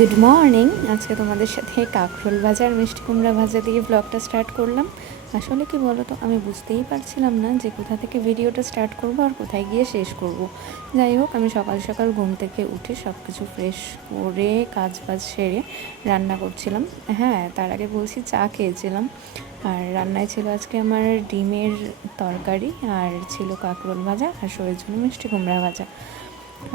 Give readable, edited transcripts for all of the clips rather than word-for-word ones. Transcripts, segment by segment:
Good morning. আজকে তোমাদের সাথে কাঁকরোল ভাজা আর মিষ্টি কুমড়া ভাজা দিয়ে ব্লগটা স্টার্ট করলাম। আসলে কি বলো তো, আমি বুঝতেই পারছিলাম না যে কোথা থেকে ভিডিওটা স্টার্ট করব আর কোথায় গিয়ে শেষ করব। যাই হোক, আমি সকাল সকাল ঘুম থেকে উঠে সব কিছু ফ্রেশ করে কাজ বাজ সেরে রান্না করছিলাম। হ্যাঁ, তার আগে বলছি চা খেয়েছিলাম। আর রান্নায় ছিল আজকে আমার ডিমের তরকারি, আর ছিল কাঁকরোল ভাজা, আর শরীরের জন্য মিষ্টি কুমড়া ভাজা।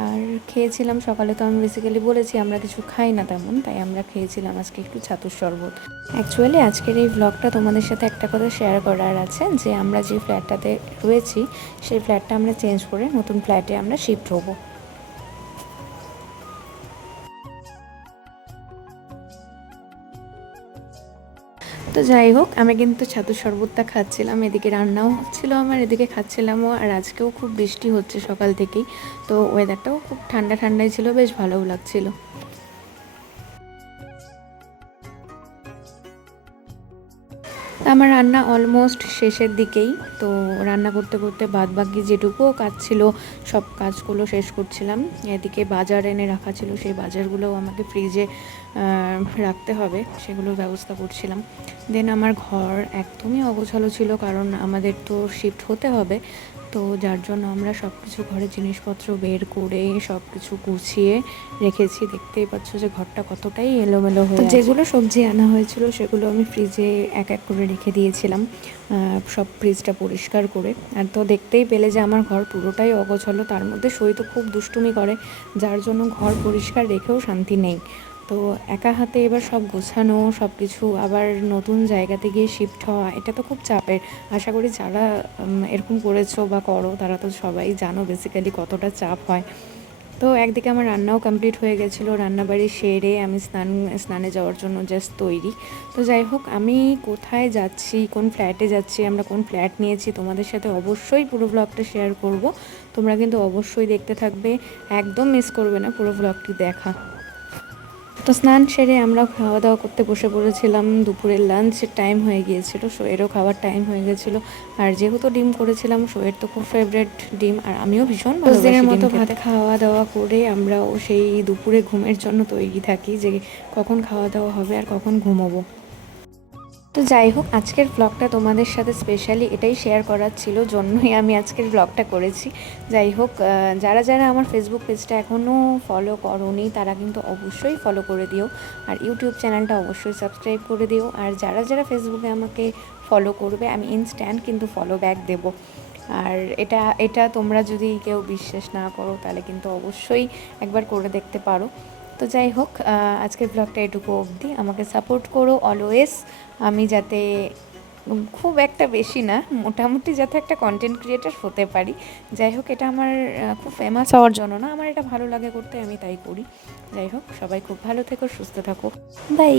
আর খেয়েছিলাম সকালে, তো আমি বেসিক্যালি বলেছি আমরা কিছু খাই না তেমন, তাই আমরা খেয়েছিলাম আজকে একটু ছাতুর শরবত। অ্যাকচুয়ালি আজকের এই ব্লগটা তোমাদের সাথে একটা কথা শেয়ার করার আছে, যে আমরা যে ফ্ল্যাটটাতে রয়েছি সেই ফ্ল্যাটটা আমরা চেঞ্জ করে নতুন ফ্ল্যাটে আমরা শিফট হবো। তো যাই হোক, আমি কিন্তু ছাতুর শরবতটা খাচ্ছিলাম, এদিকে রান্নাও হচ্ছিলো আমার, এদিকে খাচ্ছিলামও। আর আজকেও খুব বৃষ্টি হচ্ছে সকাল থেকেই, তো ওয়েদারটাও খুব ঠান্ডা ঠান্ডাই ছিল, বেশ ভালোও লাগছিলো। আমার রান্না অলমোস্ট শেষের দিকেই। তো রান্না করতে করতে বাদ বাকি যেটুকুও কাজ ছিল সব কাজগুলো শেষ করছিলাম। এদিকে বাজার এনে রাখা ছিল, সেই বাজারগুলোও আমাকে ফ্রিজে রাখতে হবে, সেগুলোর ব্যবস্থা করছিলাম। দেন আমার ঘর একদমই অগোছালো ছিল, কারণ আমাদের তো শিফট হতে হবে। তো যার জন্য আমরা সব কিছু ঘরের জিনিসপত্র বের করে সব কিছু গুছিয়ে রেখেছি। দেখতেই পাচ্ছ যে ঘরটা কতটাই এলোমেলো হয়ে আছে। যেগুলো সবজি আনা হয়েছিল সেগুলো আমি ফ্রিজে এক এক করে রেখে দিয়েছিলাম, সব ফ্রিজটা পরিষ্কার করে। আর তো দেখতেই পেলে যে আমার ঘর পুরোটাই অগোছালো, তার মধ্যে সই তো খুব দুষ্টুমি করে, যার জন্য ঘর পরিষ্কার রেখেও শান্তি নেই। তো একা হাতে এবার সব গোছানো, সব কিছু আবার নতুন জায়গাতে গিয়ে শিফট হওয়া, এটা তো খুব চাপের। আশা করি যারা এরকম করেছো বা করো তারা তো সবাই জানো বেসিক্যালি কতটা চাপ হয়। তো একদিকে আমার রান্নাও কমপ্লিট হয়ে গেছিলো, রান্নাবাড়ি সেরে আমি স্নানে যাওয়ার জন্য জাস্ট তৈরি। তো যাই হোক, আমি কোথায় যাচ্ছি, কোন ফ্ল্যাটে যাচ্ছি, আমরা কোন ফ্ল্যাট নিয়েছি, তোমাদের সাথে অবশ্যই পুরো ব্লগটা শেয়ার করব। তোমরা কিন্তু অবশ্যই দেখতে থাকবে, একদম মিস করবে না পুরো ব্লগটি দেখা। তো স্নান সেরে আমরা খাওয়া দাওয়া করতে বসে পড়েছিলাম। দুপুরের লাঞ্চের টাইম হয়ে গিয়েছিল, শোয়েরও খাওয়ার টাইম হয়ে গেছিলো। আর যেহেতু ডিম করেছিলাম, শোয়ের তো খুব ফেভারিট ডিম, আর আমিও ভীষণ দিনের মতো ভাত খাওয়া দাওয়া করে আমরাও সেই দুপুরে ঘুমের জন্য তৈরি থাকি, যে কখন খাওয়া দাওয়া হবে আর কখন ঘুমোবো। তো যাই হোক, আজকের ব্লগটা তোমাদের সাথে স্পেশালি এটাই শেয়ার করার ছিল, জন্যই আমি আজকের ব্লগটা করেছি। যাই হোক, যারা যারা আমার ফেসবুক পেজটা এখনও ফলো করোনি তারা কিন্তু অবশ্যই ফলো করে দিও, আর ইউটিউব চ্যানেলটা অবশ্যই সাবস্ক্রাইব করে দিও। আর যারা যারা ফেসবুকে আমাকে ফলো করবে, আমি ইনস্ট্যান্ট কিন্তু ফলো ব্যাক দেবো। আর এটা এটা তোমরা যদি কেউ বিশ্বাস না করো তাহলে কিন্তু অবশ্যই একবার করে দেখতে পারো। তো যাই হোক, আজকের ব্লগটা এটুকু অবধি, আমাকে সাপোর্ট করো অলওয়েজ। আমি যাতে খুব একটা বেশি না, মোটামুটি যাতে একটা কন্টেন্ট ক্রিয়েটার হতে পারি। যাই হোক, এটা আমার খুব ফেমাস হওয়ার জন্য না, আমার এটা ভালো লাগে করতে, আমি তাই করি। যাই হোক, সবাই খুব ভালো থেকো, সুস্থ থাকো, বাই।